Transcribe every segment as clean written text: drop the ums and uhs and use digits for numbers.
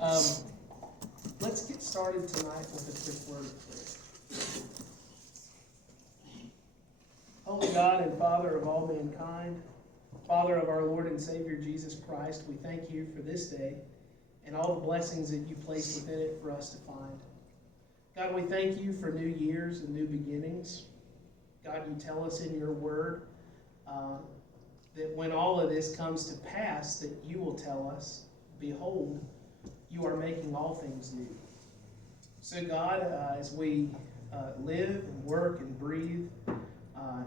Um, let's get started tonight with a quick word of prayer. Holy God and Father of all mankind, Father of our Lord and Savior Jesus Christ, we thank you for this day and all the blessings that you place within it for us to find. God, we thank you for new years and new beginnings. God, you tell us in your word that when all of this comes to pass, that you will tell us, behold, you are making all things new. So God, as we live and work and breathe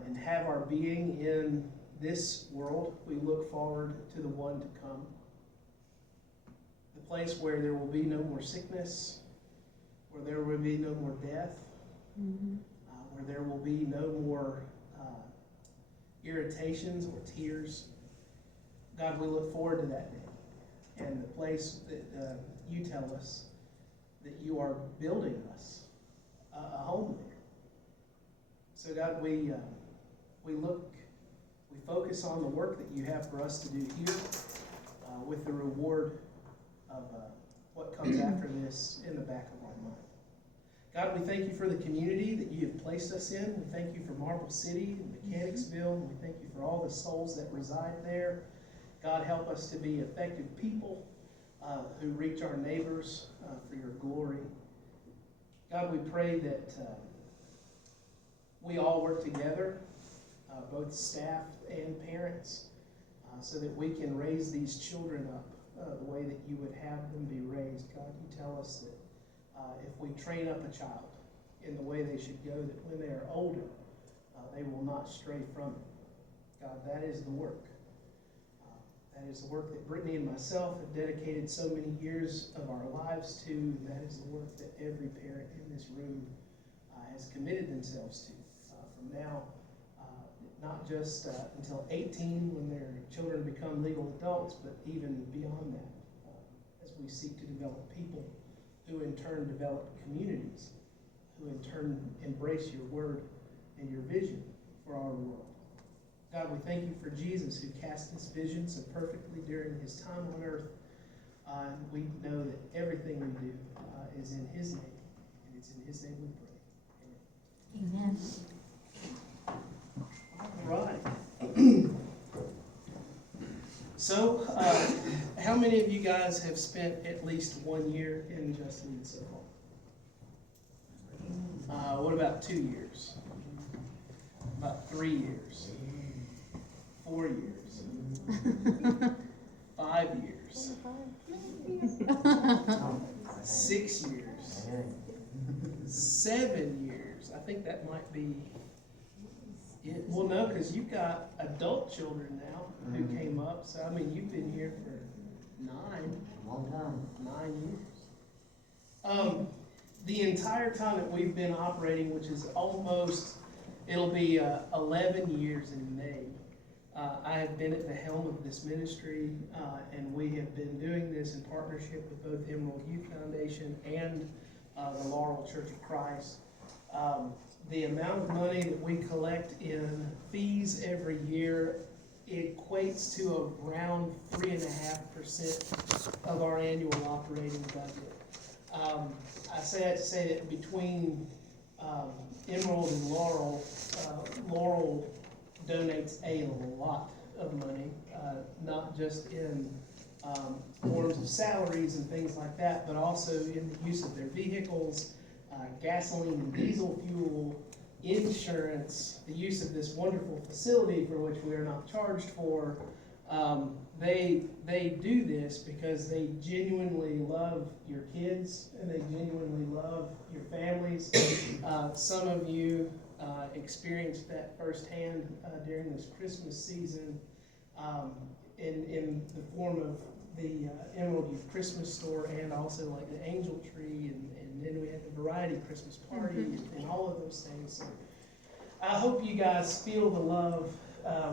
and have our being in this world, we look forward to the one to come. The place where there will be no more sickness, where there will be no more death, where there will be no more irritations or tears. God, we look forward to that day and the place that you tell us that you are building us a home there. So God, we focus on the work that you have for us to do here with the reward of what comes after this in the back of our mind. God, we thank you for the community that you have placed us in. We thank you for Marble City and Mechanicsville. And we thank you for all the souls that reside there. God, help us to be effective people who reach our neighbors for your glory. God, we pray that we all work together, both staff and parents, so that we can raise these children up the way that you would have them be raised. God, you tell us that if we train up a child in the way they should go, that when they are older, they will not stray from it. God, that is the work. That is the work that Brittany and myself have dedicated so many years of our lives to. And that is the work that every parent in this room has committed themselves to. From now, not just until 18 when their children become legal adults, but even beyond that, as we seek to develop people who in turn develop communities, who in turn embrace your word and your vision for our world. God, we thank you for Jesus, who cast his vision so perfectly during his time on earth. And we know that everything we do is in his name, and it's in his name we pray. Amen. All right. So, how many of you guys have spent at least 1 year in Just Lead so far? What about 2 years? About 3 years? 4 years? 5 years? 6 years? 7 years? I think that might be it. Well, no, because you've got adult children now who came up. So, I mean, you've been here for 9 years. The entire time that we've been operating, which is it'll be 11 years in May. I have been at the helm of this ministry, and we have been doing this in partnership with both Emerald Youth Foundation and the Laurel Church of Christ. The amount of money that we collect in fees every year equates to around 3.5% of our annual operating budget. I say that to say that between Emerald and Laurel, Laurel donates a lot of money, not just in forms of salaries and things like that, but also in the use of their vehicles, gasoline and diesel fuel, insurance, the use of this wonderful facility for which we are not charged for. They do this because they genuinely love your kids and they genuinely love your families. Some of you experienced that firsthand during this Christmas season in the form of the Emerald Youth Christmas Store and also like the Angel Tree and then we had the Variety Christmas Party and all of those things. So I hope you guys feel the love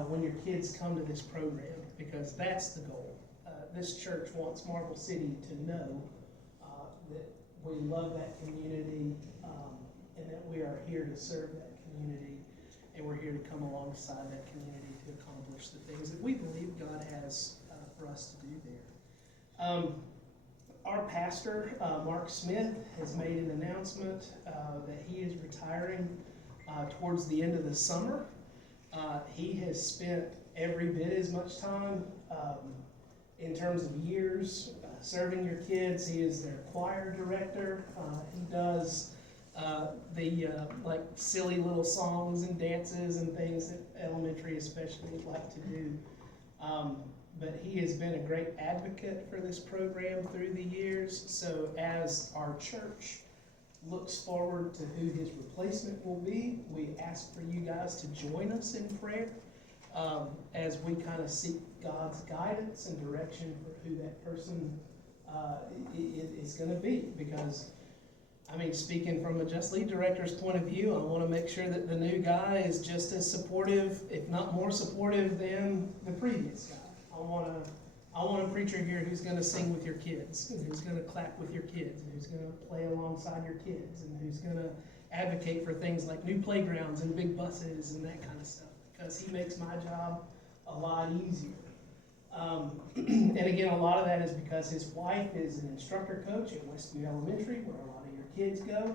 when your kids come to this program, because that's the goal. This church wants Marble City to know that we love that community and that we are here to serve that community, and we're here to come alongside that community to accomplish the things that we believe God has for us to do there. Our pastor, Mark Smith, has made an announcement that he is retiring towards the end of the summer. He has spent every bit as much time in terms of years serving your kids. He is their choir director. He does the like silly little songs and dances and things that elementary especially like to do. But he has been a great advocate for this program through the years. So as our church looks forward to who his replacement will be, we ask for you guys to join us in prayer as we kind of seek God's guidance and direction for who that person is going to be. Because, I mean, speaking from a Just Lead director's point of view, I want to make sure that the new guy is just as supportive, if not more supportive, than the previous guy. I want a preacher here who's going to sing with your kids, and who's going to clap with your kids, and who's going to play alongside your kids, and who's going to advocate for things like new playgrounds and big buses and that kind of stuff, because he makes my job a lot easier. And again, a lot of that is because his wife is an instructor coach at Westview Elementary, where a lot of your kids go.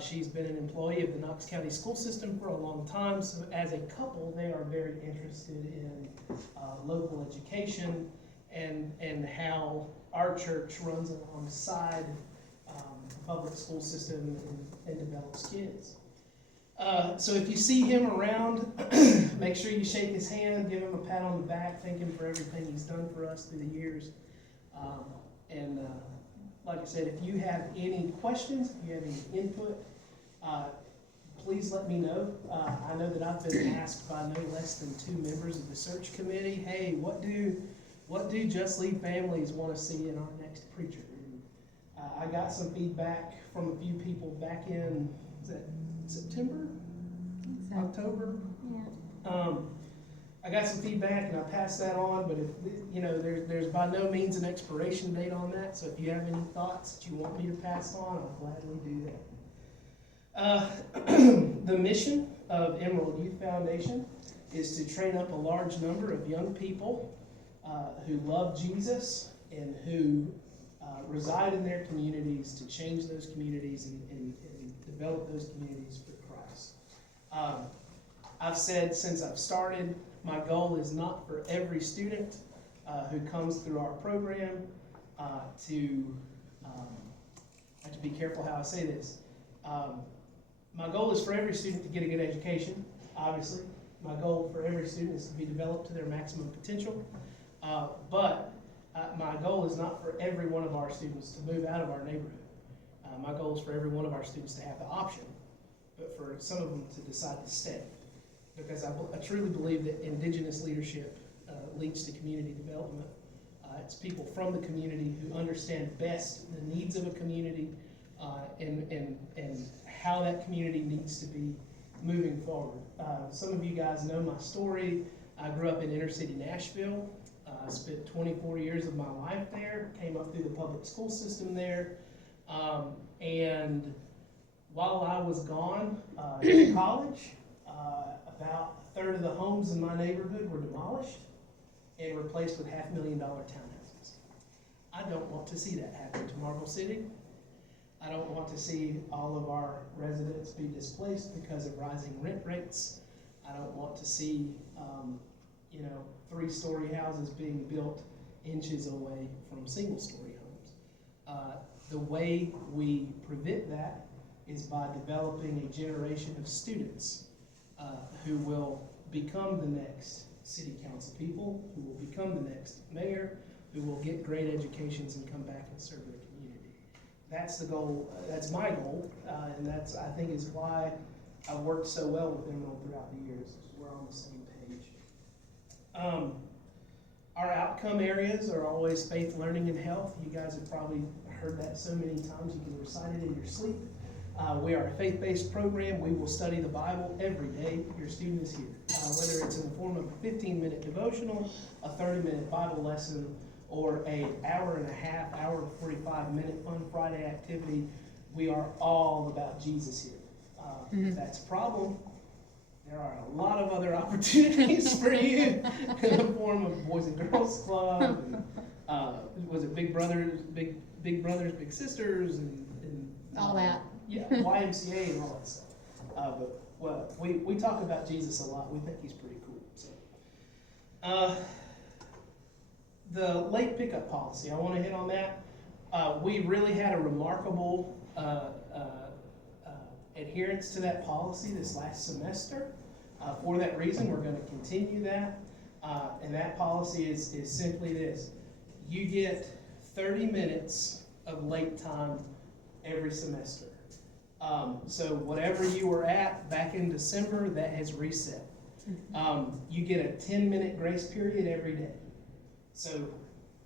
She's been an employee of the Knox County school system for a long time, so as a couple, they are very interested in local education and how our church runs alongside the public school system and develops kids. So if you see him around, make sure you shake his hand, give him a pat on the back, thank him for everything he's done for us through the years. Like I said, if you have any questions, if you have any input, please let me know. I know that I've been asked by no less than 2 members of the search committee, hey, what do Just Lead families want to see in our next preacher? And, I got some feedback from a few people back in, is that September? So. October? Yeah. I got some feedback and I passed that on, but if you know, there's by no means an expiration date on that. So if you have any thoughts that you want me to pass on, I'll gladly do that. The mission of Emerald Youth Foundation is to train up a large number of young people who love Jesus and who reside in their communities to change those communities and develop those communities for Christ. I've said since I've started, my goal is not for every student who comes through our program I have to be careful how I say this. My goal is for every student to get a good education, obviously. My goal for every student is to be developed to their maximum potential. But my goal is not for every one of our students to move out of our neighborhood. My goal is for every one of our students to have the option, but for some of them to decide to stay. Because I truly believe that Indigenous leadership leads to community development. It's people from the community who understand best the needs of a community and how that community needs to be moving forward. Some of you guys know my story. I grew up in inner city Nashville. I spent 24 years of my life there, came up through the public school system there. And while I was gone to college, about a third of the homes in my neighborhood were demolished and replaced with $500,000 townhouses. I don't want to see that happen to Marble City. I don't want to see all of our residents be displaced because of rising rent rates. I don't want to see, 3-story houses being built inches away from single-story homes. The way we prevent that is by developing a generation of students who will become the next city council people, who will become the next mayor, who will get great educations and come back and serve their community. That's the goal. That's my goal, and that's, I think, is why I've worked so well with Emerald throughout the years. We're on the same page. Our outcome areas are always faith, learning, and health. You guys have probably heard that so many times you can recite it in your sleep. We are a faith-based program. We will study the Bible every day your student is here. Whether it's in the form of a 15-minute devotional, a 30-minute Bible lesson, or an hour and a half, hour to 45-minute Fun Friday activity, we are all about Jesus here. If that's a problem, there are a lot of other opportunities for you in the form of Boys and Girls Club, and Was it Big Brothers, Big Sisters, and All that. Yeah, YMCA and all that stuff. But well, we talk about Jesus a lot. We think he's pretty cool. So, the late pickup policy. I want to hit on that. We really had a remarkable adherence to that policy this last semester. For that reason, we're going to continue that. And that policy is simply this. You get 30 minutes of late time every semester. So whatever you were at back in December, that has reset. You get a 10-minute grace period every day. So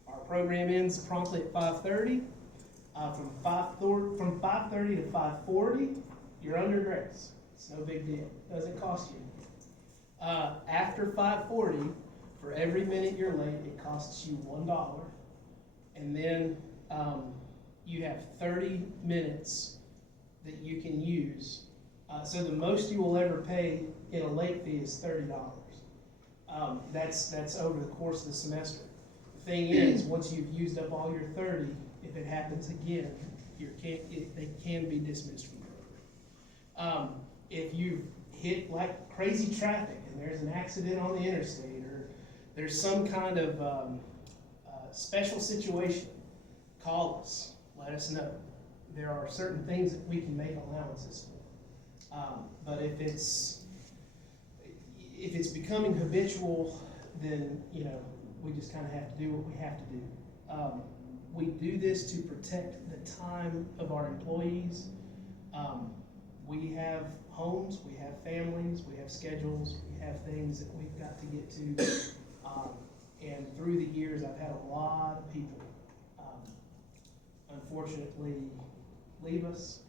our program ends promptly at 5:30. From 5:30 to 5:40, you're under grace. It's no big deal. Doesn't cost you anything. After 5:40, for every minute you're late, it costs you $1. And then you have 30 minutes that you can use. So the most you will ever pay in a late fee is $30. That's over the course of the semester. The thing is, once you've used up all your 30, if it happens again, they can be dismissed from the program. If you hit like crazy traffic and there's an accident on the interstate, or there's some kind of special situation, call us, let us know. There are certain things that we can make allowances for. But if it's becoming habitual, then we just kind of have to do what we have to do. We do this to protect the time of our employees. We have homes, we have families, we have schedules, we have things that we've got to get to. And through the years, I've had a lot of people, unfortunately, leave us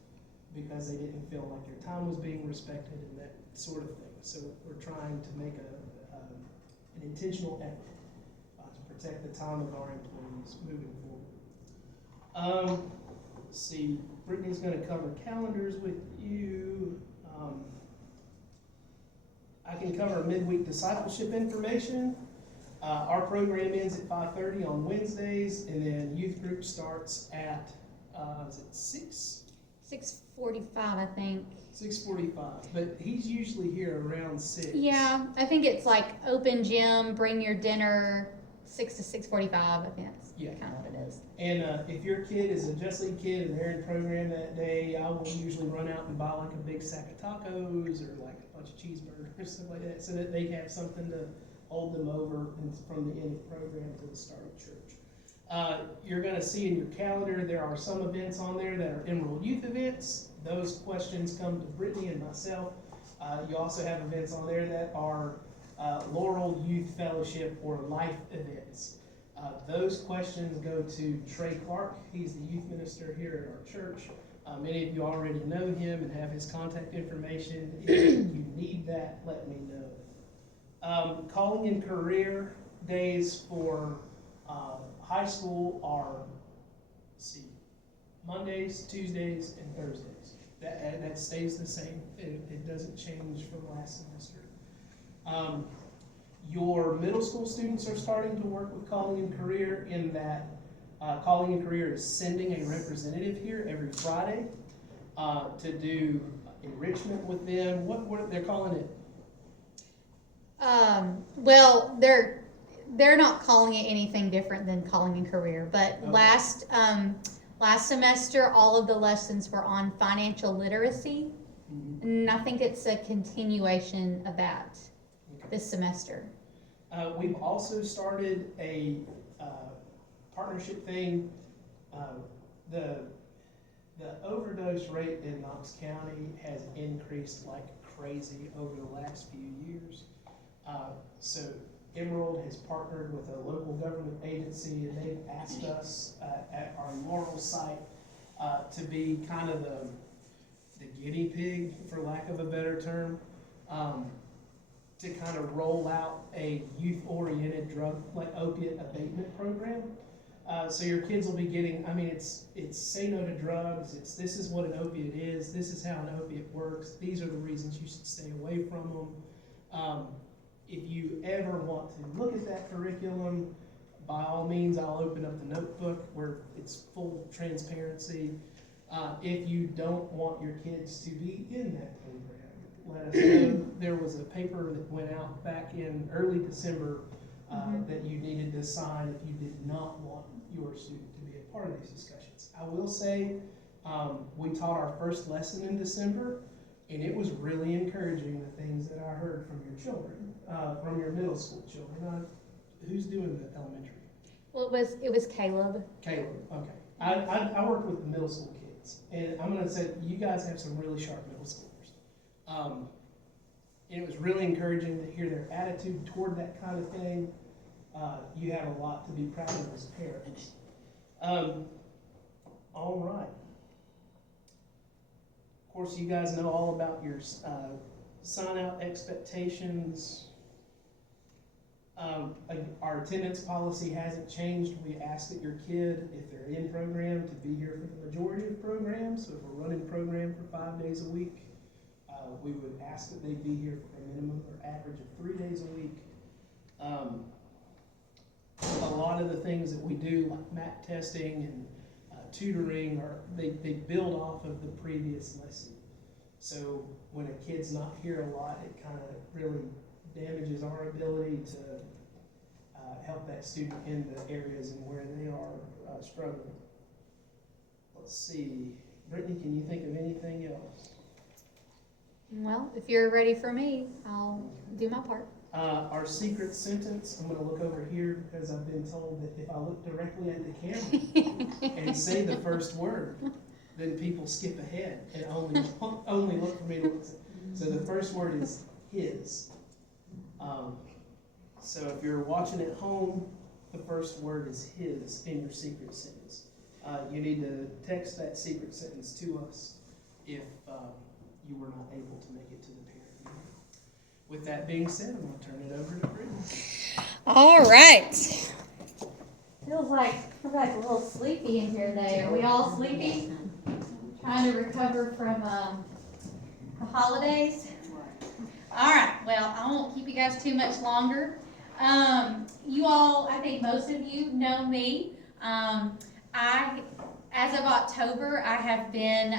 because they didn't feel like their time was being respected and that sort of thing. So we're trying to make an intentional effort to protect the time of our employees moving forward. Let's see, Brittany's going to cover calendars with you. I can cover midweek discipleship information. Our program ends at 5:30 on Wednesdays, and then youth group starts at is it 6? 6:45, I think. 6:45, but he's usually here around 6. Yeah, I think it's like open gym, bring your dinner, 6 to 6:45. I think that's kind of what it is. And if your kid is a Just Lead kid and they're in program that day, I will usually run out and buy like a big sack of tacos or like a bunch of cheeseburgers or stuff like that, so that they have something to hold them over from the end of the program to the start of church. You're going to see in your calendar there are some events on there that are Emerald Youth events. Those questions come to Brittany and myself. You also have events on there that are Laurel Youth Fellowship or Life events. Those questions go to Trey Clark. He's the youth minister here at our church. Many of you already know him and have his contact information. If you need that, let me know. Calling and career days for high school are, Mondays, Tuesdays, and Thursdays. That stays the same. It doesn't change from last semester. Your middle school students are starting to work with Calling and Career in that Calling and Career is sending a representative here every Friday to do enrichment with them. What they're calling it? Well, they're not calling it anything different than Calling and Career, but Okay. last semester all of the lessons were on financial literacy, and I think it's a continuation of that this semester. We've also started a partnership thing. The overdose rate in Knox County has increased like crazy over the last few years. So Emerald has partnered with a local government agency, and they've asked us at our Laurel site to be kind of the guinea pig, for lack of a better term, to kind of roll out a youth-oriented drug, like opiate abatement program. So your kids will be getting, it's say no to drugs, this is what an opiate is, this is how an opiate works, these are the reasons you should stay away from them. If you ever want to look at that curriculum, by all means, I'll open up the notebook where it's full transparency. If you don't want your kids to be in that program, let us know. There was a paper that went out back in early December that you needed to sign if you did not want your student to be a part of these discussions. I will say, we taught our first lesson in December, and it was really encouraging, the things that I heard from your children, from your middle school children. Who's doing the elementary? Well, it was Caleb. Caleb, okay. I work with the middle school kids, and I'm gonna say, you guys have some really sharp middle schoolers. And it was really encouraging to hear their attitude toward that kind of thing. You have a lot to be proud of as parents. All right. Of course, you guys know all about your sign-out expectations. Our attendance policy hasn't changed. We ask that your kid, if they're in program, to be here for the majority of programs. So if we're running program for 5 days a week, we would ask that they be here for a minimum or average of 3 days a week. A lot of the things that we do, like MAT testing and tutoring, they build off of the previous lesson. So when a kid's not here a lot, it kind of really damages our ability to help that student in the areas and where they are struggling. Let's see. Brittany, can you think of anything else? Well, if you're ready for me, I'll do my part. Our secret sentence, I'm going to look over here because I've been told that if I look directly at the camera and say the first word, then people skip ahead and only look for me to listen. So the first word is his. So if you're watching at home, the first word is his in your secret sentence. You need to text that secret sentence to us if you were not able to make it to the parent meeting. With that being said, I'm going to turn it over to Brittany. All right. Feels like we're like a little sleepy in here today. Are we all sleepy? Trying to recover from the holidays. All right. Well, I won't keep you guys too much longer. You all, I think most of you know me. As of October, I have been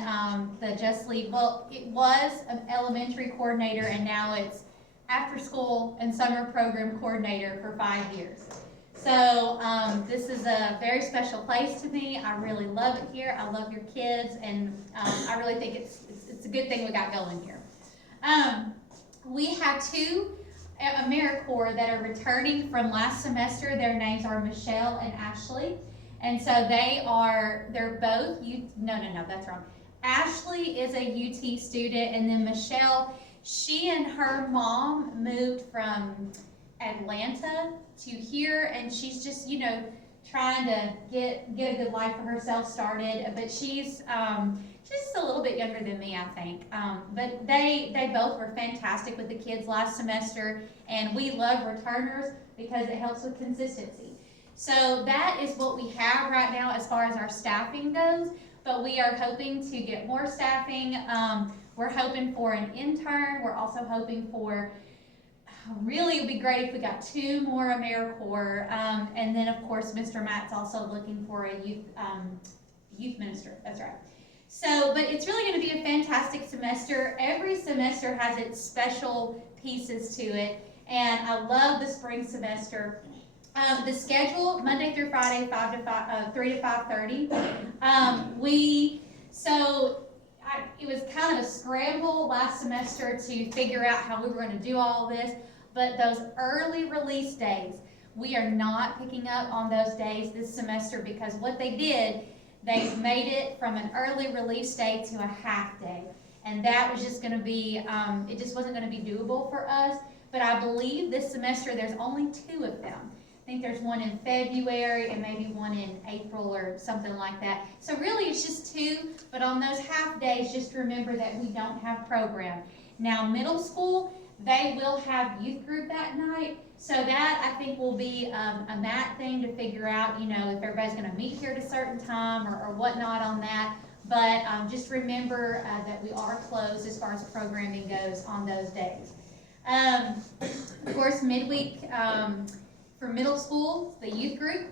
the Just Leave. Well, it was an elementary coordinator, and now it's after school and summer program coordinator for 5 years. So this is a very special place to me. I really love it here. I love your kids, and I really think it's a good thing we got going here. We have two AmeriCorps that are returning from last semester. Their names are Michelle and Ashley. And so they're both that's wrong. Ashley is a UT student, and then Michelle, she and her mom moved from Atlanta to here, and she's just, trying to get a good life for herself started. But she's just a little bit younger than me, I think. But they both were fantastic with the kids last semester, and we love returners because it helps with consistency. So that is what we have right now as far as our staffing goes, but we are hoping to get more staffing. We're hoping for an intern. We're also hoping for, really it would be great if we got 2 more AmeriCorps. And then of course, Mr. Matt's also looking for a youth minister. That's right. So, but it's really going to be a fantastic semester. Every semester has its special pieces to it, and I love the spring semester. The schedule, Monday through Friday, 3 to 5:30. It was kind of a scramble last semester to figure out how we were going to do all this, but those early release days, we are not picking up on those days this semester, because what they did, they made it from an early release day to a half day. And that was just going to be, it just wasn't going to be doable for us. But I believe this semester there's only 2 of them. I think there's one in February and maybe one in April or something like that. So really it's just 2, but on those half days, just remember that we don't have program. Now middle school, they will have youth group that night. So that I think will be a MAT thing to figure out, if everybody's going to meet here at a certain time or whatnot on that. But just remember that we are closed as far as programming goes on those days. Of course, midweek, For middle school, the youth group.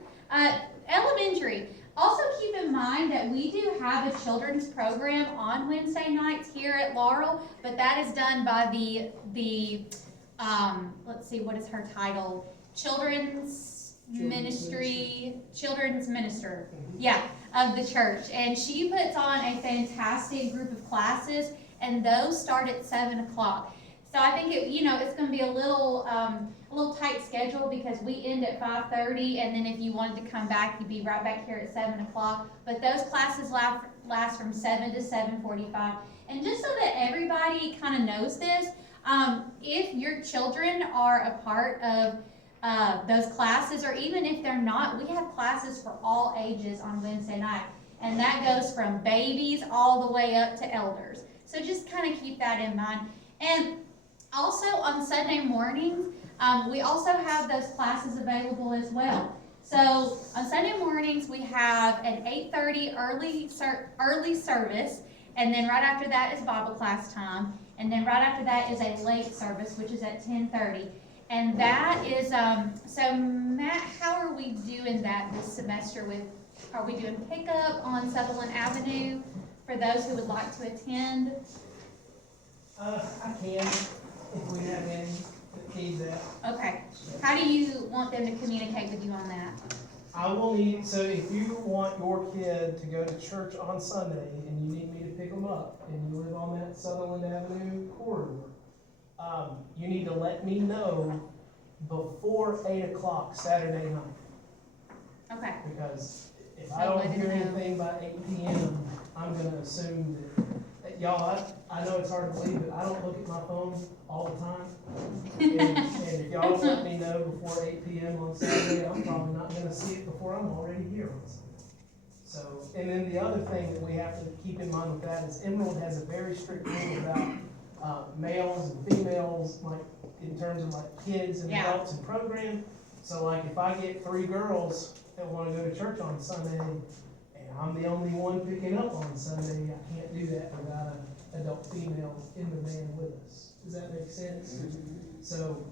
Elementary, also keep in mind that we do have a children's program on Wednesday nights here at Laurel, but that is done by the let's see, what is her title? Children's minister, yeah, of the church. And she puts on a fantastic group of classes, and those start at 7 o'clock. So I think it's going to be a little tight schedule because we end at 5:30, and then if you wanted to come back, you'd be right back here at 7 o'clock. But those classes last from 7 to 7:45. And just so that everybody kind of knows this, if your children are a part of those classes, or even if they're not, we have classes for all ages on Wednesday night. And that goes from babies all the way up to elders. So just kind of keep that in mind. And also on Sunday mornings, we also have those classes available as well. So on Sunday mornings, we have an 8:30 early service, and then right after that is Bible class time, and then right after that is a late service, which is at 10:30. And that is, so Matt, how are we doing that this semester are we doing pickup on Sutherland Avenue for those who would like to attend? I can, if we have any that need that. Okay. How do you want them to communicate with you on that? I will need, so if you want your kid to go to church on Sunday and you need me to pick them up and you live on that Sutherland Avenue corridor, you need to let me know before 8 o'clock Saturday night. Okay. Because if I don't hear anything by 8 p.m., I'm going to assume that y'all, I know it's hard to believe, but I don't look at my phone all the time. And if y'all don't let me know before 8 p.m. on Saturday, I'm probably not going to see it before I'm already here on Sunday. So, and then the other thing that we have to keep in mind with that is Emerald has a very strict rule about males and females, like in terms of like kids and adults and program. So like if I get 3 girls that want to go to church on Sunday, and I'm the only one picking up on Sunday, I can't do that without an adult female in the van with us. Does that make sense? Mm-hmm. So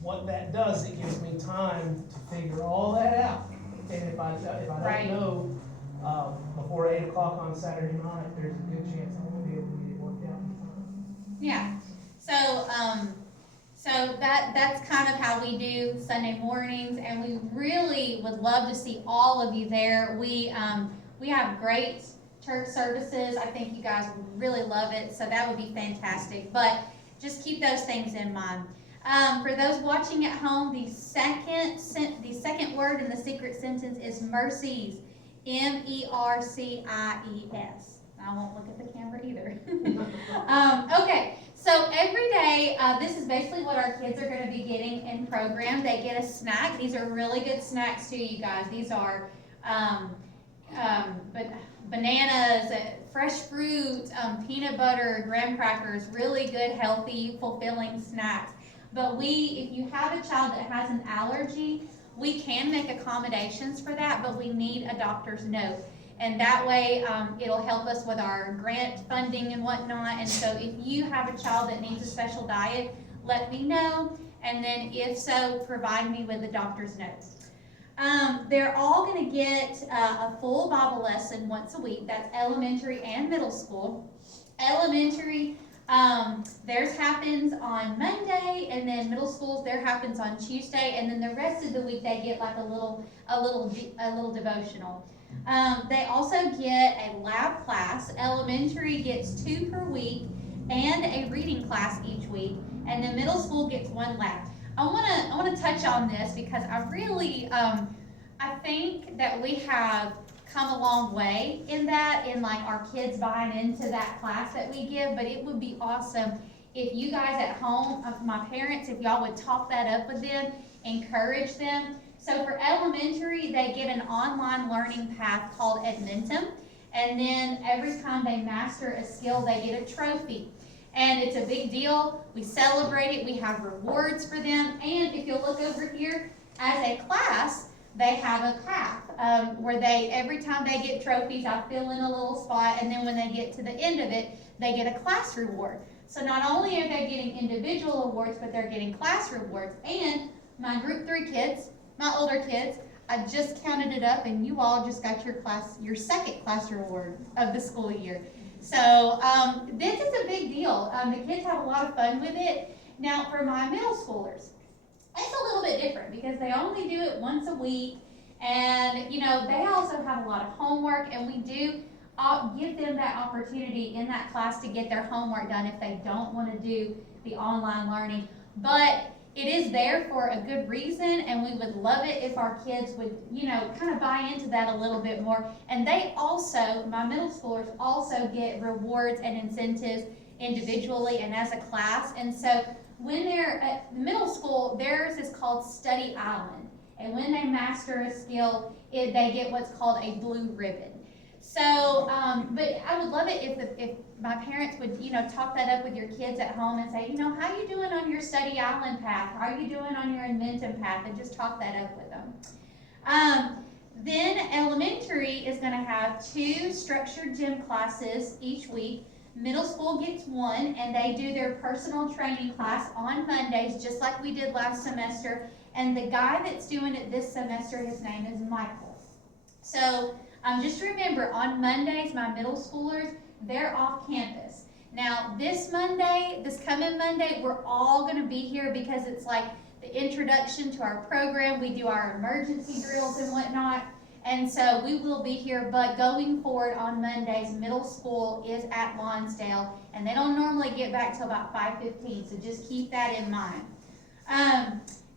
what that does, it gives me time to figure all that out. And if I don't know before 8 o'clock on Saturday night, there's a good chance I won't be able to get it worked out in time. Yeah. So that's kind of how we do Sunday mornings, and we really would love to see all of you there. We have great church services. I think you guys would really love it, so that would be fantastic. But just keep those things in mind. For those watching at home, the second word in the secret sentence is mercies. MERCIES. I won't look at the camera either. Okay, so every day, this is basically what our kids are going to be getting in program. They get a snack. These are really good snacks too, you guys. These are bananas, fresh fruit, peanut butter, graham crackers, really good, healthy, fulfilling snacks. But if you have a child that has an allergy, we can make accommodations for that, but we need a doctor's note. And that way, it'll help us with our grant funding and whatnot. And so if you have a child that needs a special diet, let me know. And then if so, provide me with a doctor's note. They're all going to get a full Bible lesson once a week. That's elementary and middle school. Elementary, theirs happens on Monday, and then middle school's theirs happens on Tuesday, and then the rest of the week they get like a little devotional. They also get a lab class. Elementary gets 2 per week and a reading class each week, and then middle school gets 1 lab. I want to touch on this because I really I think that we have come a long way in like our kids buying into that class that we give, but it would be awesome if you guys at home, my parents, if y'all would talk that up with them, encourage them. So for elementary, they get an online learning path called Edmentum, and then every time they master a skill, they get a trophy. And it's a big deal. We celebrate it. We have rewards for them. And if you'll look over here, as a class, they have a path where every time they get trophies, I fill in a little spot, and then when they get to the end of it, they get a class reward. So not only are they getting individual awards, but they're getting class rewards. And my group 3 kids, my older kids, I just counted it up, and you all just got your second class reward of the school year. So this is a big deal. The kids have a lot of fun with it. Now, for my middle schoolers, it's a little bit different because they only do it once a week, and they also have a lot of homework, and we do give them that opportunity in that class to get their homework done if they don't want to do the online learning. But it is there for a good reason, and we would love it if our kids would, kind of buy into that a little bit more. And they also, my middle schoolers, also get rewards and incentives individually and as a class. And so when they're at middle school, theirs is called Study Island. And when they master a skill, they get what's called a blue ribbon. So, but I would love it if my parents would, talk that up with your kids at home and say, how you doing on your Study Island path? How are you doing on your Inventum path? And just talk that up with them. Then elementary is going to have 2 structured gym classes each week. Middle school gets 1, and they do their personal training class on Mondays, just like we did last semester. And the guy that's doing it this semester, his name is Michael. So, just remember, on Mondays, my middle schoolers, they're off campus. Now, this coming Monday, we're all going to be here because it's like the introduction to our program. We do our emergency drills and whatnot. And so we will be here, but going forward on Mondays, middle school is at Lonsdale, and they don't normally get back till about 5:15, so just keep that in mind.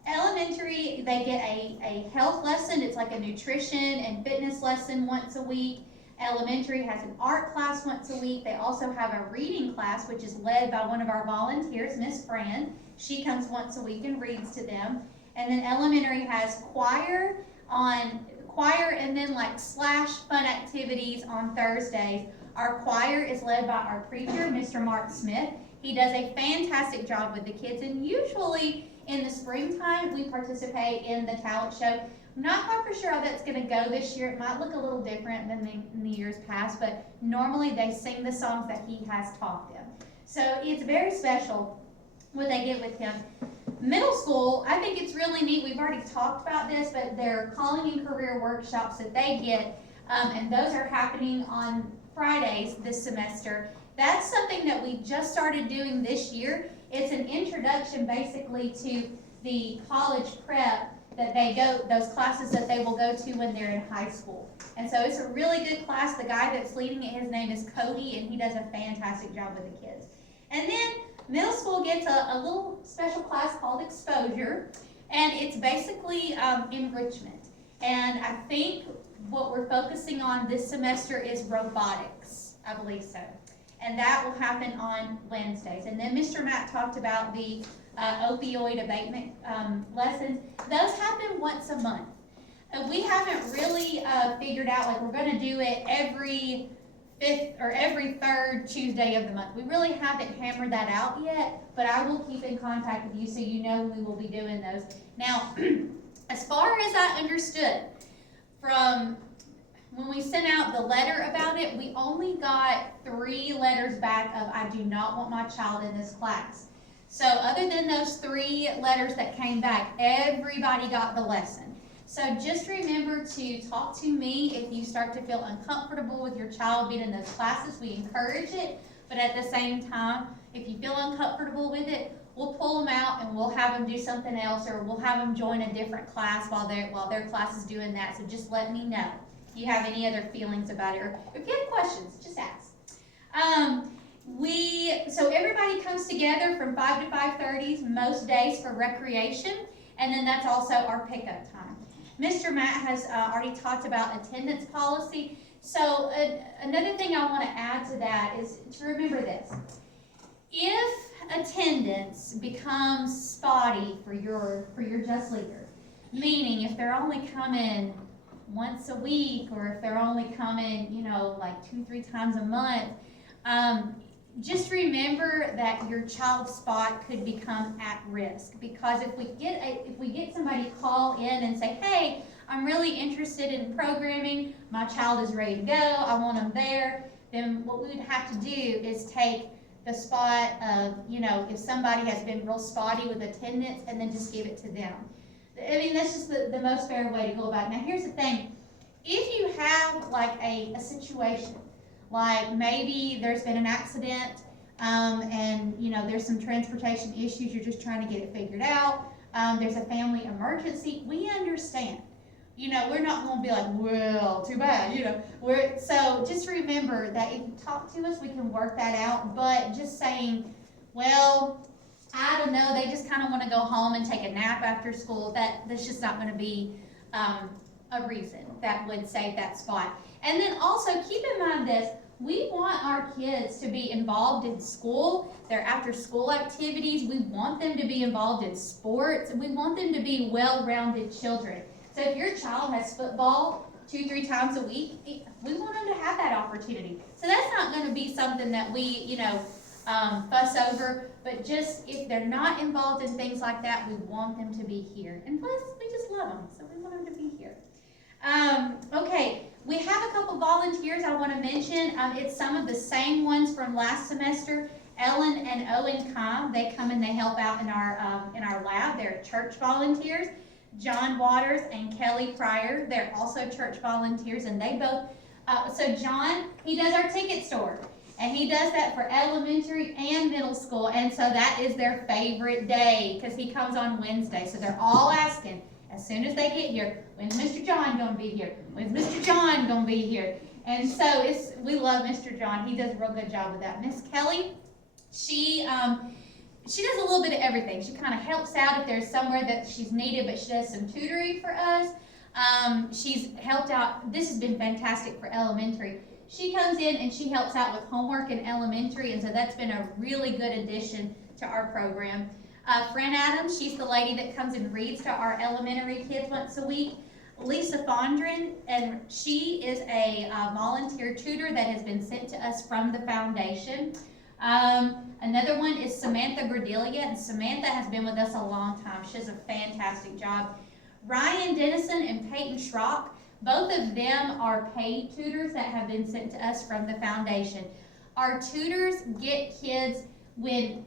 Elementary, they get a health lesson. It's like a nutrition and fitness lesson once a week. Elementary has an art class once a week. They also have a reading class, which is led by one of our volunteers, Miss Fran. She comes once a week and reads to them. And then elementary has choir and then / fun activities on Thursdays. Our choir is led by our preacher, Mr. Mark Smith. He does a fantastic job with the kids, and usually in the springtime, we participate in the talent show. I'm not quite for sure how that's going to go this year. It might look a little different than in the years past, but normally they sing the songs that he has taught them. So it's very special what they get with him. Middle school, I think it's really neat. We've already talked about this, but they're calling and career workshops that they get, and those are happening on Fridays this semester. That's something that we just started doing this year. It's an introduction basically to the college prep that they go, those classes that they will go to when they're in high school. And so it's a really good class. The guy that's leading it, his name is Cody, and he does a fantastic job with the kids. And then middle school gets a little special class called Exposure, and it's basically enrichment. And I think what we're focusing on this semester is robotics, I believe so. And that will happen on Wednesdays. And then Mr. Matt talked about the opioid abatement lessons. Those happen once a month. We haven't really figured out, like, we're going to do it every 5th or every 3rd Tuesday of the month. We really haven't hammered that out yet, but I will keep in contact with you so you know we will be doing those. Now, as far as I understood, from when we sent out the letter about it, we only got 3 letters back of, I do not want my child in this class. So other than those 3 letters that came back, everybody got the lesson. So just remember to talk to me if you start to feel uncomfortable with your child being in those classes. We encourage it, but at the same time, if you feel uncomfortable with it, we'll pull them out and we'll have them do something else, or we'll have them join a different class while their class is doing that. So just let me know if you have any other feelings about it, or if you have questions, just ask. So everybody comes together from 5 to 5:30 most days for recreation, and then that's also our pickup time. Mr. Matt has already talked about attendance policy. So another thing I want to add to that is to remember this. If attendance becomes spotty for your Just Leader, meaning if they're only coming once a week, or if they're only coming, like 2-3 times a month, just remember that your child's spot could become at risk, because if we get somebody call in and say, hey, I'm really interested in programming, my child is ready to go, I want them there, then what we would have to do is take the spot of, if somebody has been real spotty with attendance, and then just give it to them. I mean, that's just the most fair way to go about it. Now, here's the thing. If you have like a situation, like maybe there's been an accident, and you know, there's some transportation issues, you're just trying to get it figured out, there's a family emergency, we understand. You know, we're not gonna be like, well, too bad, you know. So just remember that if you talk to us, we can work that out, but just saying, well, I don't know, they just kind of want to go home and take a nap after school, that's just not going to be a reason that would save that spot. And then also keep in mind this, we want our kids to be involved in school, their after school activities, we want them to be involved in sports, we want them to be well-rounded children. So if your child has football 2-3 times a week, we want them to have that opportunity. So that's not going to be something that we, you know, fuss over, but just if they're not involved in things like that, we want them to be here. And plus, we just love them, so we want them to be here. Okay, we have a couple volunteers I want to mention. It's some of the same ones from last semester. Ellen and Owen Cobb, they come and they help out in our lab. They're church volunteers. John Waters and Kelly Pryor, they're also church volunteers, and they both, so John, he does our ticket store. And he does that for elementary and middle school, and so that is their favorite day because he comes on Wednesday. So they're all asking, as soon as they get here, when's Mr. John going to be here? When's Mr. John going to be here? And so we love Mr. John. He does a real good job with that. Miss Kelly, she does a little bit of everything. She kind of helps out if there's somewhere that she's needed, but she does some tutoring for us. She's helped out. This has been fantastic for elementary. She comes in and she helps out with homework in elementary, and so that's been a really good addition to our program. Fran Adams, she's the lady that comes and reads to our elementary kids once a week. Lisa Fondren, and she is a volunteer tutor that has been sent to us from the foundation. Another one is Samantha Gordelia, and Samantha has been with us a long time. She does a fantastic job. Ryan Dennison and Peyton Schrock, both of them are paid tutors that have been sent to us from the foundation. Our tutors get kids when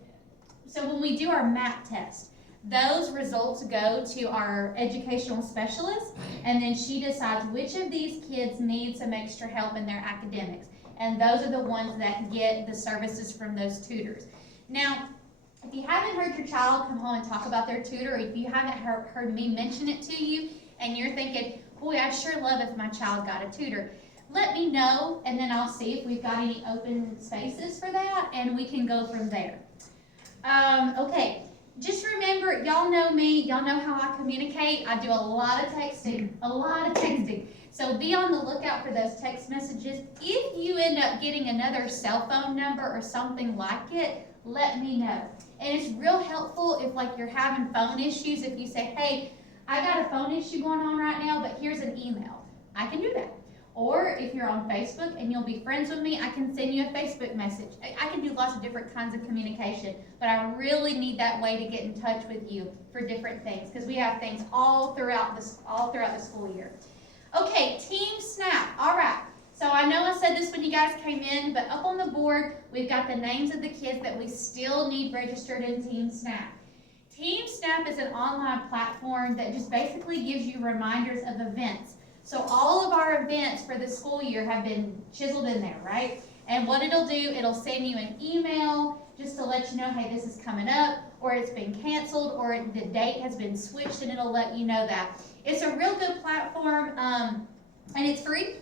we do our MAP test, those results go to our educational specialist, and then she decides which of these kids need some extra help in their academics. And those are the ones that get the services from those tutors. Now, if you haven't heard your child come home and talk about their tutor, or if you haven't heard me mention it to you, and you're thinking, boy, I'd sure love if my child got a tutor, let me know, and then I'll see if we've got any open spaces for that, and we can go from there. Okay, just remember, y'all know me, y'all know how I communicate. I do a lot of texting, So be on the lookout for those text messages. If you end up getting another cell phone number or something like it, let me know. And it's real helpful if like you're having phone issues, if you say, hey, I got a phone issue going on right now, but here's an email. I can do that. Or if you're on Facebook and you'll be friends with me, I can send you a Facebook message. I can do lots of different kinds of communication, but I really need that way to get in touch with you for different things, because we have things all throughout the school year. Okay, Team Snap. All right. So I know I said this when you guys came in, but up on the board, we've got the names of the kids that we still need registered in Team Snap. Team Snap is an online platform that just basically gives you reminders of events. So all of our events for the school year have been chiseled in there, right? And what it'll do, it'll send you an email just to let you know, hey, this is coming up, or it's been canceled, or the date has been switched, and it'll let you know that. It's a real good platform, and it's free.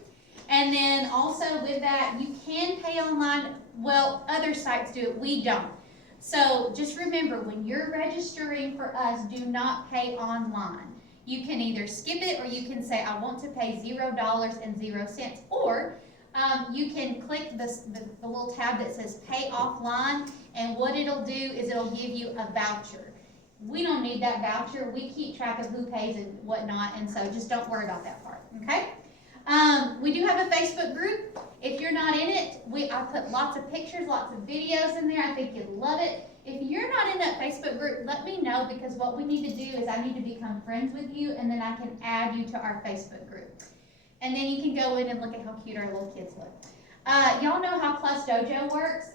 And then also with that, you can pay online. Well, other sites do it, we don't. So just remember, when you're registering for us, do not pay online. You can either skip it, or you can say, I want to pay $0.00, or you can click the little tab that says pay offline, and what it'll do is it'll give you a voucher. We don't need that voucher. We keep track of who pays and whatnot, and so just don't worry about that part, okay? We do have a Facebook group. If you're not in it, I put lots of pictures, lots of videos in there. I think you'd love it. If you're not in that Facebook group, let me know, because what we need to do is I need to become friends with you, and then I can add you to our Facebook group. And then you can go in and look at how cute our little kids look. Y'all know how Plus Dojo works.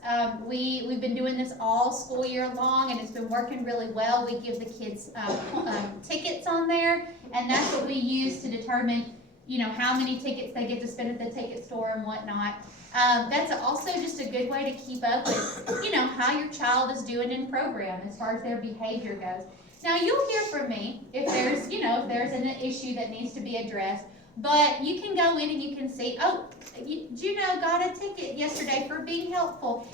We've been doing this all school year long, and it's been working really well. We give the kids tickets on there, and that's what we use to determine, how many tickets they get to spend at the ticket store and whatnot. That's also just a good way to keep up with, how your child is doing in program as far as their behavior goes. Now, you'll hear from me if there's, if there's an issue that needs to be addressed. But you can go in and you can see, Juno got a ticket yesterday for being helpful.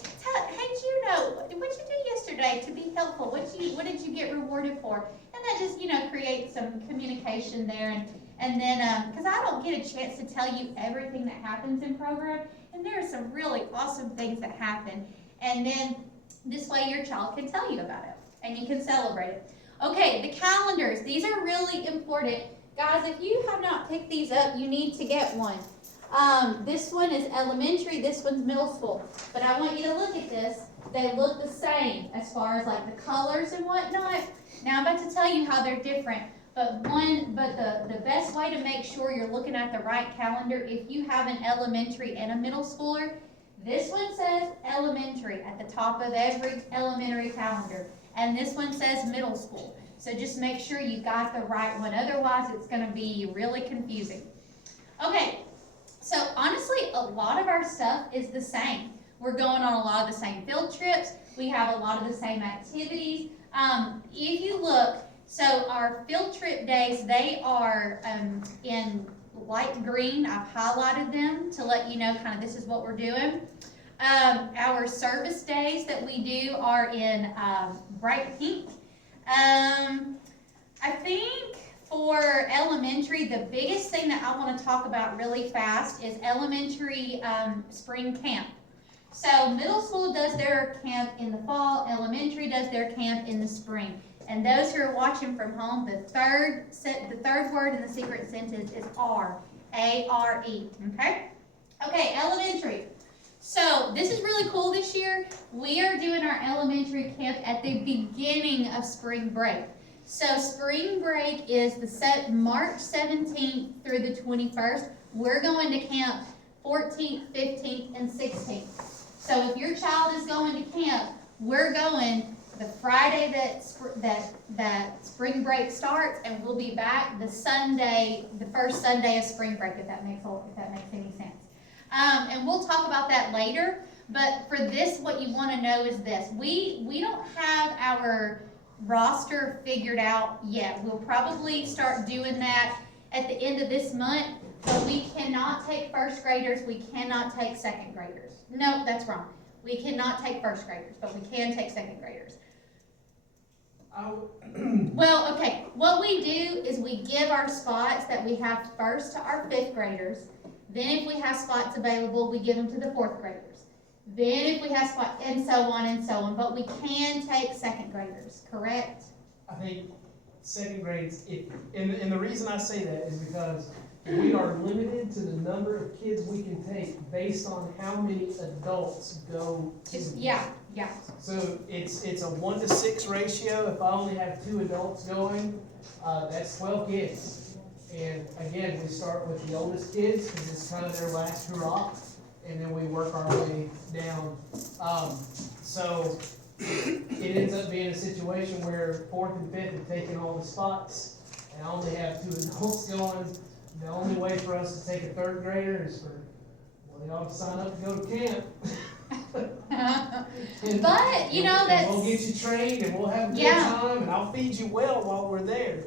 Hey Juno, what'd you do yesterday to be helpful? What did you get rewarded for? And that just, creates some communication there. And then, because I don't get a chance to tell you everything that happens in program, and there are some really awesome things that happen. And then this way your child can tell you about it, and you can celebrate it. Okay, the calendars, these are really important. Guys, if you have not picked these up, you need to get one. This one is elementary, this one's middle school. But I want you to look at this. They look the same as far as like the colors and whatnot. Now I'm about to tell you how they're different. But the best way to make sure you're looking at the right calendar, if you have an elementary and a middle schooler, this one says elementary at the top of every elementary calendar. And this one says middle school. So just make sure you got the right one. Otherwise, it's going to be really confusing. Okay, so honestly, a lot of our stuff is the same. We're going on a lot of the same field trips. We have a lot of the same activities. If you look, so our field trip days, they are in light green. I've highlighted them to let you know kind of this is what we're doing. Our service days that we do are in bright pink. I think for elementary, the biggest thing that I want to talk about really fast is elementary spring camp. So middle school does their camp in the fall, elementary does their camp in the spring. And those who are watching from home, the third word in the secret sentence is R, A-R-E, okay? Okay, elementary. So this is really cool this year. We are doing our elementary camp at the beginning of spring break. So spring break is March 17th through the 21st. We're going to camp 14th, 15th, and 16th. So if your child is going to camp, we're going the Friday that spring break starts, and we'll be back the first Sunday of spring break, if that makes any sense. And we'll talk about that later, but for this, what you want to know is this. We don't have our roster figured out yet. We'll probably start doing that at the end of this month, but we cannot take first graders. We cannot take second graders. No, that's wrong. We cannot take first graders, but we can take second graders. Well, okay, what we do is we give our spots that we have first to our fifth graders. Then if we have spots available, we give them to the fourth graders. Then if we have spots, and so on and so on. But we can take second graders, correct? I think second grades, and the reason I say that is because we are limited to the number of kids we can take based on how many adults go to. Yeah. So it's a 1-to-6 ratio. If I only have 2 adults going, that's 12 kids. And again, we start with the oldest kids because it's kind of their last hurrah, and then we work our way down. So it ends up being a situation where 4th and 5th have taken all the spots, and I only have 2 adults going. The only way for us to take a 3rd grader is for, they ought to sign up to go to camp. But, that's... We'll get you trained, and we'll have a good time, and I'll feed you well while we're there.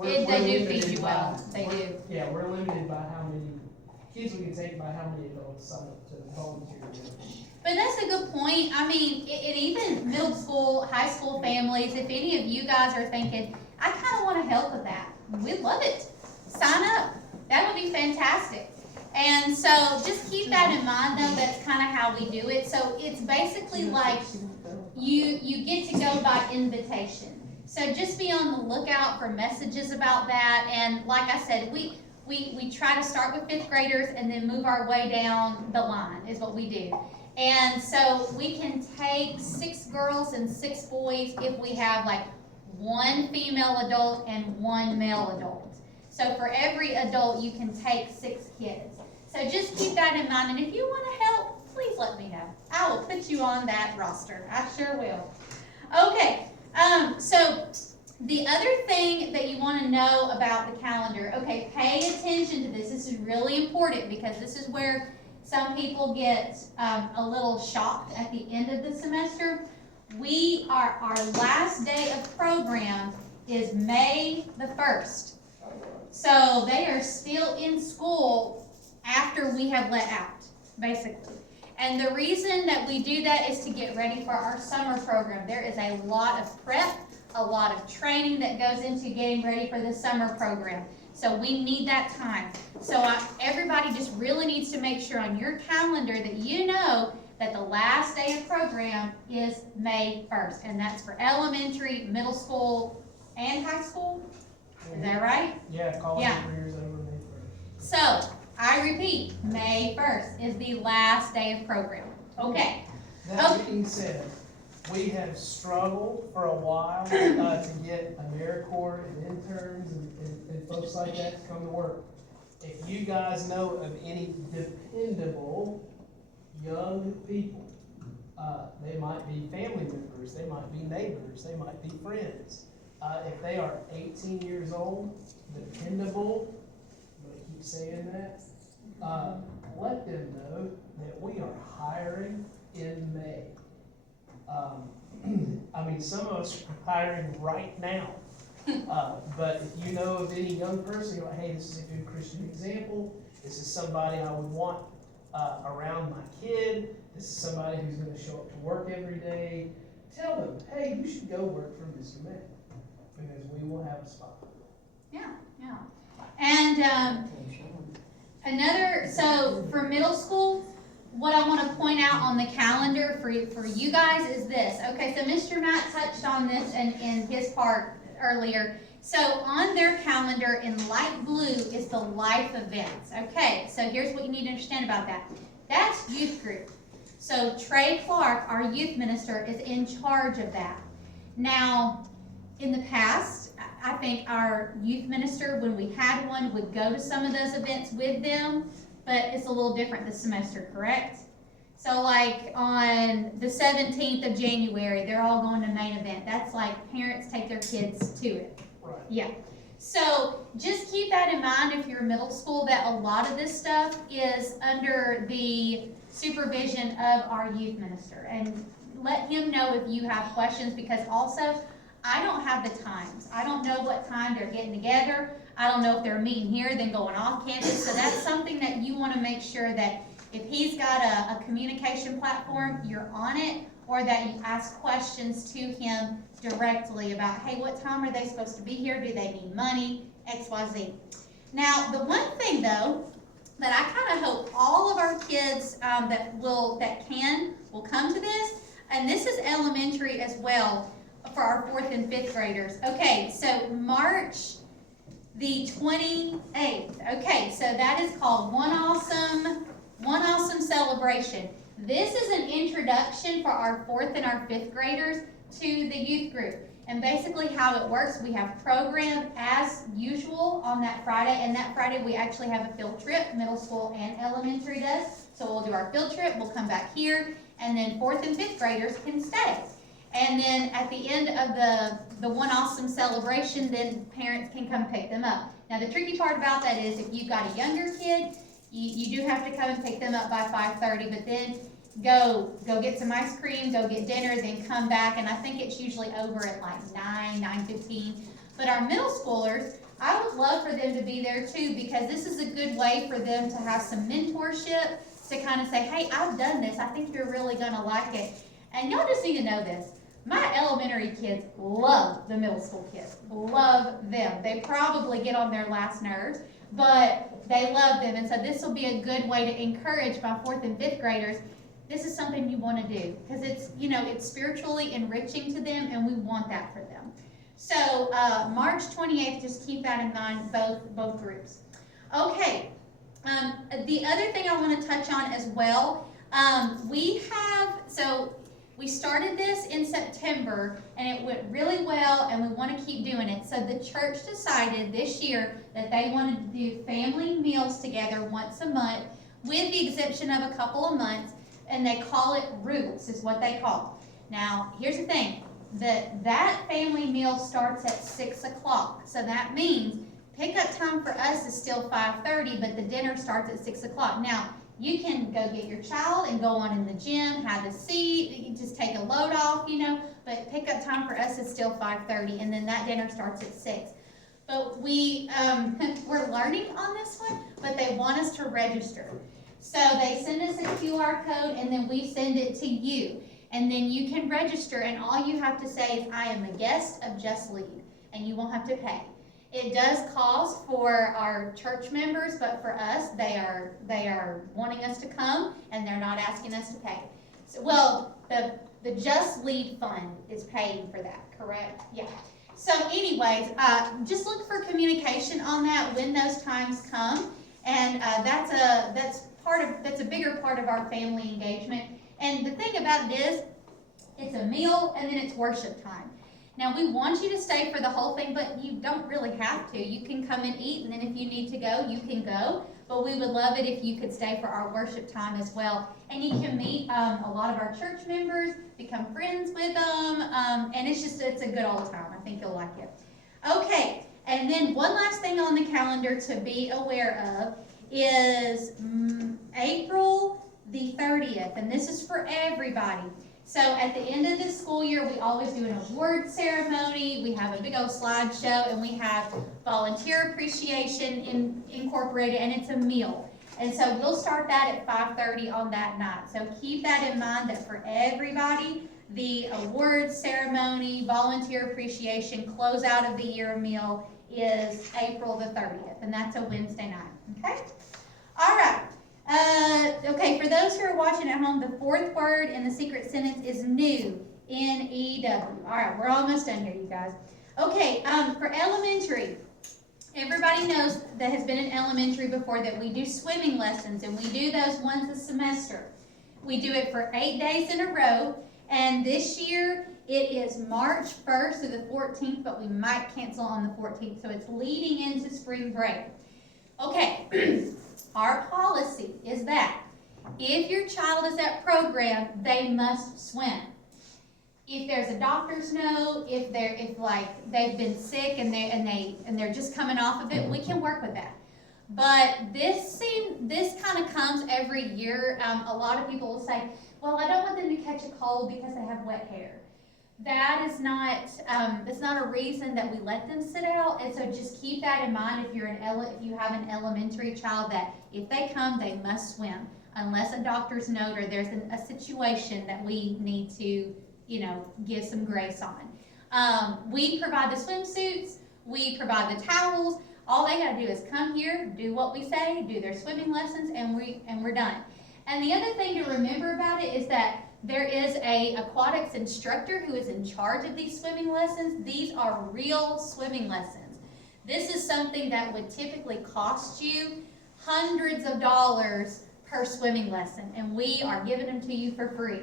They do feed you well. They do. Yeah, we're limited by how many kids we can take, by how many adults sign up to volunteer. But that's a good point. I mean, it even middle school, high school families, if any of you guys are thinking, I kind of want to help with that, we'd love it. Sign up. That would be fantastic. And so just keep that in mind, though. That's kind of how we do it. So it's basically like you get to go by invitation. So just be on the lookout for messages about that. And like I said, we try to start with 5th graders and then move our way down the line is what we do. And so we can take 6 girls and 6 boys if we have like 1 female adult and 1 male adult. So for every adult, you can take 6 kids. So just keep that in mind, and if you want to help, please let me know. I will put you on that roster. I sure will. Okay, so the other thing that you want to know about the calendar, okay, pay attention to this. This is really important because this is where some people get a little shocked at the end of the semester. Our last day of program is May the 1st. So they are still in school after we have let out, basically. And the reason that we do that is to get ready for our summer program. There is a lot of prep, a lot of training that goes into getting ready for the summer program. So we need that time. So everybody just really needs to make sure on your calendar that you know that the last day of program is May 1st. And that's for elementary, middle school, and high school. Is that right? Yeah, college Yeah. careers over May 1st. So, I repeat, May 1st is the last day of program. Okay. That being said, we have struggled for a while to get AmeriCorps and interns and folks like that to come to work. If you guys know of any dependable young people, they might be family members, they might be neighbors, they might be friends. If they are 18 years old, dependable, I'm gonna keep saying that, let them know that we are hiring in May. I mean, some of us are hiring right now. But if you know of any young person, you're like, hey, this is a good Christian example. This is somebody I would want around my kid. This is somebody who's going to show up to work every day. Tell them, hey, you should go work for Mr. May, because we will have a spot. Yeah. And so for middle school, what I want to point out on the calendar for you guys is this. Okay, so Mr. Matt touched on this in his part earlier. So on their calendar in light blue is the life events. Okay, so here's what you need to understand about that. That's youth group. So Trey Clark, our youth minister, is in charge of that. Now, in the past, I think our youth minister, when we had one, would go to some of those events with them, but it's a little different this semester, correct? So like on the 17th of January, they're all going to main event. That's like parents take their kids to it. Right. Yeah. So just keep that in mind if you're middle school, that a lot of this stuff is under the supervision of our youth minister. And let him know if you have questions, because also I don't have the times. I don't know what time they're getting together. I don't know if they're meeting here, then going off campus. So that's something that you want to make sure that if he's got a communication platform, you're on it, or that you ask questions to him directly about, hey, what time are they supposed to be here? Do they need money? X, Y, Z. Now, the one thing, though, that I kind of hope all of our kids that can will come to this, and this is elementary as well for our 4th and 5th graders. Okay, so March the 28th. Okay, so that is called One Awesome Celebration. This is an introduction for our 4th and our 5th graders to the youth group. And basically how it works, we have program as usual on that Friday, and that Friday we actually have a field trip, middle school and elementary does. So we'll do our field trip, we'll come back here, and then 4th and 5th graders can stay. And then at the end of the One Awesome Celebration, then parents can come pick them up. Now the tricky part about that is if you've got a younger kid, you do have to come and pick them up by 5:30, but then go get some ice cream, go get dinner, then come back, and I think it's usually over at like 9:15. But our middle schoolers, I would love for them to be there too, because this is a good way for them to have some mentorship, to kind of say, hey, I've done this, I think you're really gonna like it. And y'all just need to know this. My elementary kids love the middle school kids, love them. They probably get on their last nerves, but they love them. And so this will be a good way to encourage my 4th and 5th graders. This is something you want to do, because it's, it's spiritually enriching to them, and we want that for them. So March 28th, just keep that in mind, both groups. Okay, the other thing I want to touch on as well, we started this in September, and it went really well, and we want to keep doing it. So the church decided this year that they wanted to do family meals together once a month. with the exemption of a couple of months, and they call it Roots, is what they call. Now, here's the thing, that family meal starts at 6 o'clock, so that means pickup time for us is still 5:30, but the dinner starts at 6 o'clock. Now, you can go get your child and go on in the gym, have a seat, you can just take a load off, but pickup time for us is still 5:30, and then that dinner starts at 6. But we're learning on this one, but they want us to register. So they send us a QR code, and then we send it to you. And then you can register, and all you have to say is, I am a guest of Just Lead, and you won't have to pay. It does cost for our church members, but for us, they are wanting us to come, and they're not asking us to pay. So, well, the Just Lead fund is paying for that, correct? Yeah. So anyways, just look for communication on that when those times come, and that's a bigger part of our family engagement. And the thing about it is, it's a meal and then it's worship time. Now, we want you to stay for the whole thing, but you don't really have to. You can come and eat, and then if you need to go, you can go. But we would love it if you could stay for our worship time as well. And you can meet a lot of our church members, become friends with them, and it's a good old time. I think you'll like it. Okay, and then one last thing on the calendar to be aware of is April the 30th, and this is for everybody. So at the end of the school year, we always do an award ceremony. We have a big old slideshow, and we have volunteer appreciation incorporated, and it's a meal. And so we'll start that at 5:30 on that night. So keep that in mind, that for everybody, the award ceremony, volunteer appreciation, close out of the year meal is April the 30th, and that's a Wednesday night. Okay? All right. Okay, for those who are watching at home, the fourth word in the secret sentence is new, N-E-W. All right, we're almost done here, you guys. Okay, for elementary, everybody knows that has been in elementary before that we do swimming lessons, and we do those once a semester. We do it for 8 days in a row, and this year it is March 1st to the 14th, but we might cancel on the 14th, so it's leading into spring break. Okay. Our policy is that if your child is at program, they must swim. If there's a doctor's note, if they've been sick and they're just coming off of it, we can work with that. But this kind of comes every year. A lot of people will say, well, I don't want them to catch a cold because they have wet hair. That is not, it's not a reason that we let them sit out, and so just keep that in mind if you have an elementary child, that if they come, they must swim, unless a doctor's note or there's a situation that we need to, give some grace on. We provide the swimsuits, we provide the towels. All they gotta do is come here, do what we say, do their swimming lessons, and we're done. And the other thing to remember about it is that there is a aquatics instructor who is in charge of these swimming lessons. These are real swimming lessons. This is something that would typically cost you hundreds of dollars per swimming lesson, and we are giving them to you for free.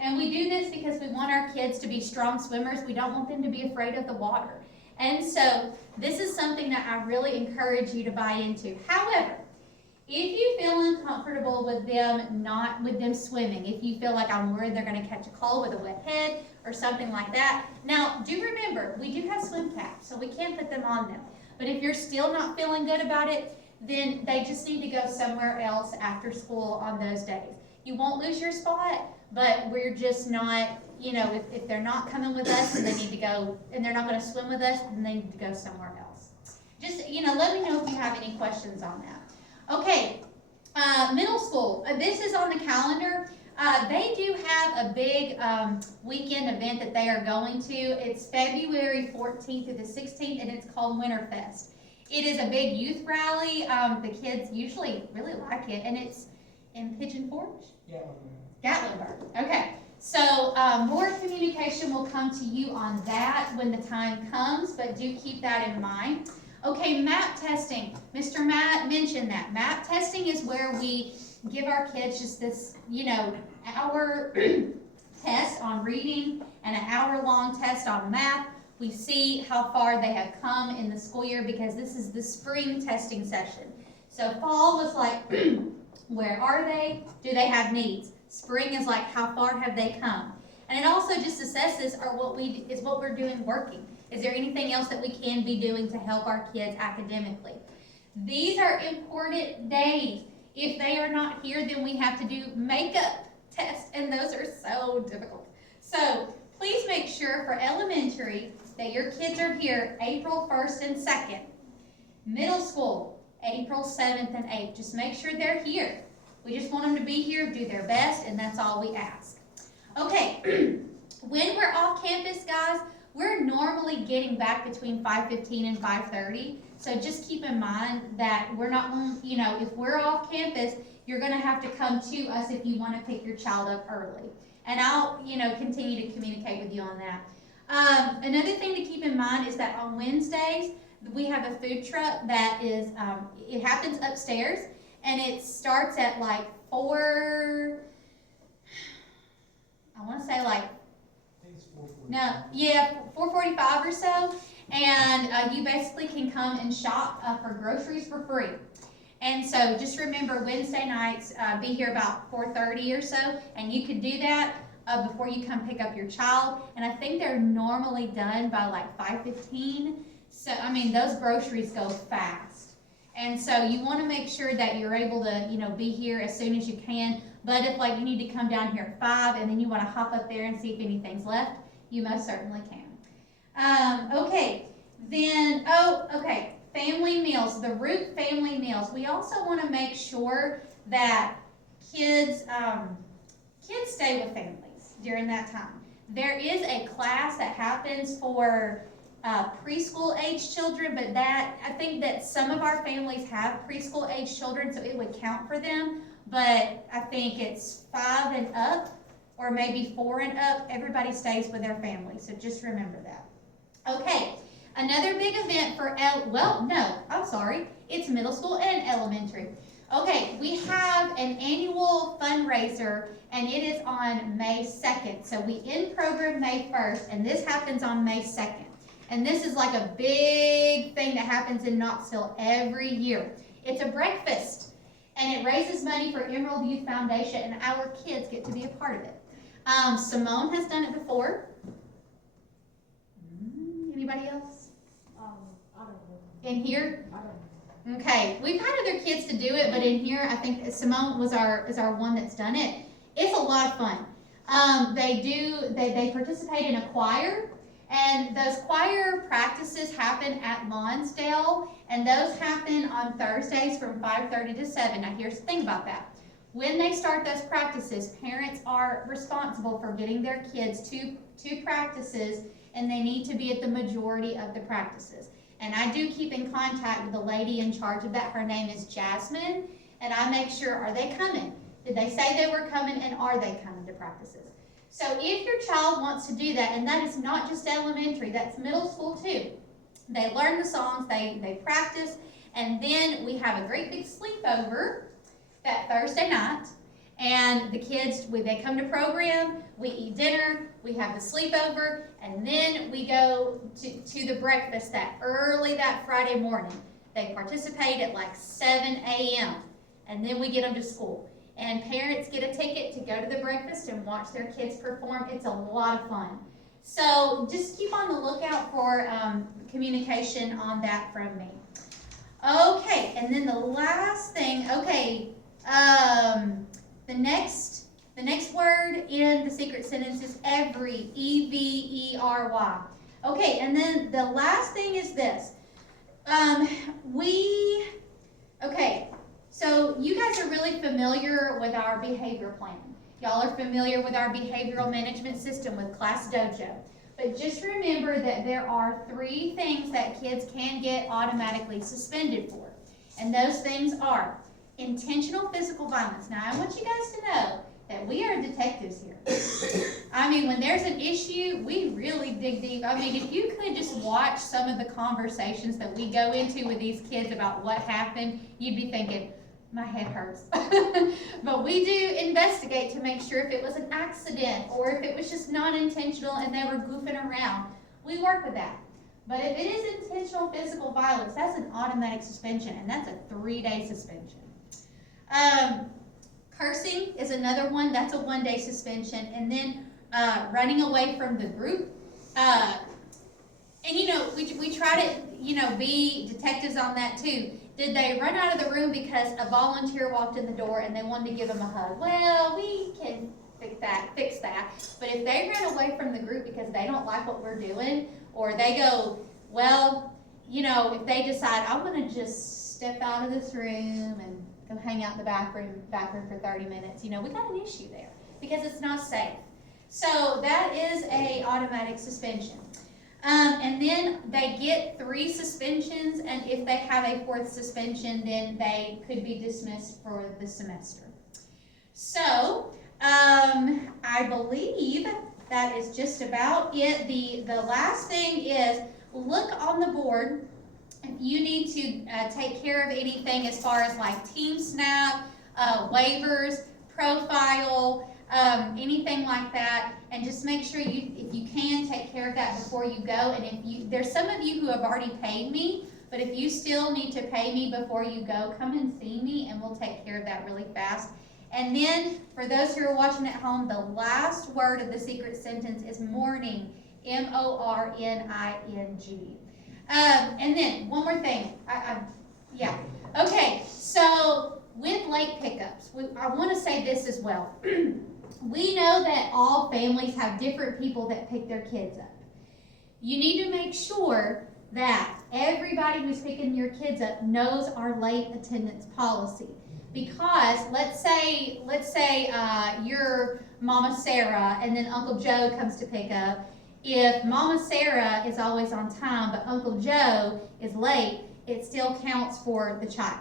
And we do this because we want our kids to be strong swimmers. We don't want them to be afraid of the water. And so this is something that I really encourage you to buy into. However, if you feel uncomfortable with them swimming, if you feel like I'm worried they're going to catch a cold with a wet head or something like that, now do remember, we do have swim caps, so we can't put them on them. But if you're still not feeling good about it, then they just need to go somewhere else after school on those days. You won't lose your spot, but we're just not, if they're not coming with us and they need to go, and they're not going to swim with us, then they need to go somewhere else. Just, let me know if you have any questions on that. Okay, middle school. This is on the calendar. They do have a big weekend event that they are going to. It's February 14th through the 16th, and it's called Winterfest. It is a big youth rally. The kids usually really like it, and it's in Pigeon Forge? Gatlinburg. Okay, so more communication will come to you on that when the time comes, but do keep that in mind. Okay, MAP testing. Mr. Matt mentioned that. MAP testing is where we give our kids just this, hour test on reading and an hour-long test on math. We see how far they have come in the school year because this is the spring testing session. So fall was like Where are they? Do they have needs? Spring is like, how far have they come? And it also just assesses is what we're doing working. Is there anything else that we can be doing to help our kids academically? These are important days. If they are not here, then we have to do makeup tests, and those are so difficult. So please make sure for elementary that your kids are here April 1st and 2nd. Middle school, April 7th and 8th. Just make sure they're here. We just want them to be here, do their best, and that's all we ask. Okay, when we're off campus, guys, we're normally getting back between 5:15 and 5:30. So just keep in mind that we're not, if we're off campus, you're going to have to come to us if you want to pick your child up early. And I'll, continue to communicate with you on that. Another thing to keep in mind is that on Wednesdays, we have a food truck that is, it happens upstairs, and it starts at like 4, I want to say like, I think it's 4:45. no, yeah, 4:45 or so, and you basically can come and shop for groceries for free. And so just remember, Wednesday nights, be here about 4:30 or so, and you could do that before you come pick up your child. And I think they're normally done by like 5:15. So, those groceries go fast. And so you want to make sure that you're able to, be here as soon as you can. But if you need to come down here at 5 and then you want to hop up there and see if anything's left, you most certainly can. Okay, then, family meals, the Root family meals. We also want to make sure that kids stay with families during that time. There is a class that happens for preschool age children, but I think that some of our families have preschool age children, so it would count for them. But I think it's 5 and up, or maybe 4 and up. Everybody stays with their family, so just remember that. Okay, another big event for it's middle school and elementary. Okay, we have an annual fundraiser, and it is on May 2nd. So we end program May 1st, and this happens on May 2nd. And this is like a big thing that happens in Knoxville every year. It's a breakfast, and it raises money for Emerald Youth Foundation, and our kids get to be a part of it. Simone has done it before. Anybody else? I don't know. In here? I don't know. Okay, we've had other kids to do it, but in here, I think Simone is our one that's done it. It's a lot of fun. They participate in a choir, and those choir practices happen at Lonsdale, and those happen on Thursdays from 5:30 to 7. Now here's the thing about that. When they start those practices, parents are responsible for getting their kids to practices, and they need to be at the majority of the practices. And I do keep in contact with the lady in charge of that. Her name is Jasmine, and I make sure, are they coming? Did they say they were coming, and are they coming to practices? So if your child wants to do that, and that is not just elementary, that's middle school too. They learn the songs, they practice, and then we have a great big sleepover that Thursday night. And the kids, they come to program, we eat dinner, we have the sleepover, and then we go to the breakfast that Friday morning. They participate at like 7 a.m. and then we get them to school. And parents get a ticket to go to the breakfast and watch their kids perform. It's a lot of fun. So just keep on the lookout for communication on that from me. Okay, and then the last thing, the next word in the secret sentence is every, E-V-E-R-Y. Okay, and then the last thing is this. So you guys are really familiar with our behavior plan. Y'all are familiar with our behavioral management system with Class Dojo. But just remember that there are 3 things that kids can get automatically suspended for. And those things are intentional physical violence. Now, I want you guys to know that we are detectives here. When there's an issue, we really dig deep. If you could just watch some of the conversations that we go into with these kids about what happened, you'd be thinking, my head hurts. But we do investigate to make sure if it was an accident or if it was just not intentional and they were goofing around. We work with that. But if it is intentional physical violence, that's an automatic suspension, and that's a 3-day suspension. Cursing is another one, that's a 1-day suspension, and then, running away from the group. And we try to, be detectives on that too. Did they run out of the room because a volunteer walked in the door and they wanted to give them a hug? Well, we can fix that. But if they ran away from the group because they don't like what we're doing, or they go, well, if they decide, I'm gonna just step out of this room and go hang out in the back room for 30 minutes, we got an issue there because it's not safe. So that is a automatic suspension. And then they get 3 suspensions, and if they have a 4th suspension, then they could be dismissed for the semester. So, I believe that is just about it. The last thing is, look on the board if you need to take care of anything as far as like Team Snap, waivers, profile, anything like that, and just make sure if you can, take care of that before you go. And there's some of you who have already paid me, but if you still need to pay me before you go, come and see me and we'll take care of that really fast. And then for those who are watching at home, the last word of the secret sentence is morning, morning. And then one more thing, okay, so with late pickups, I want to say this as well. We know that all families have different people that pick their kids up. You need to make sure that everybody who's picking your kids up knows our late attendance policy. Because let's say you're Mama Sarah and then Uncle Joe comes to pick up. If Mama Sarah is always on time but Uncle Joe is late, it still counts for the child.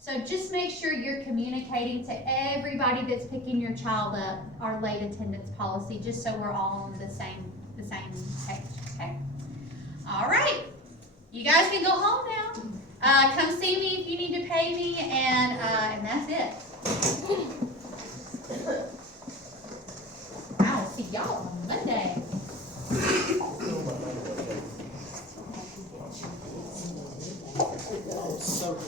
So just make sure you're communicating to everybody that's picking your child up our late attendance policy, just so we're all on the same page, okay? All right, you guys can go home now. Come see me if you need to pay me, and that's it. I'll see y'all on Monday. So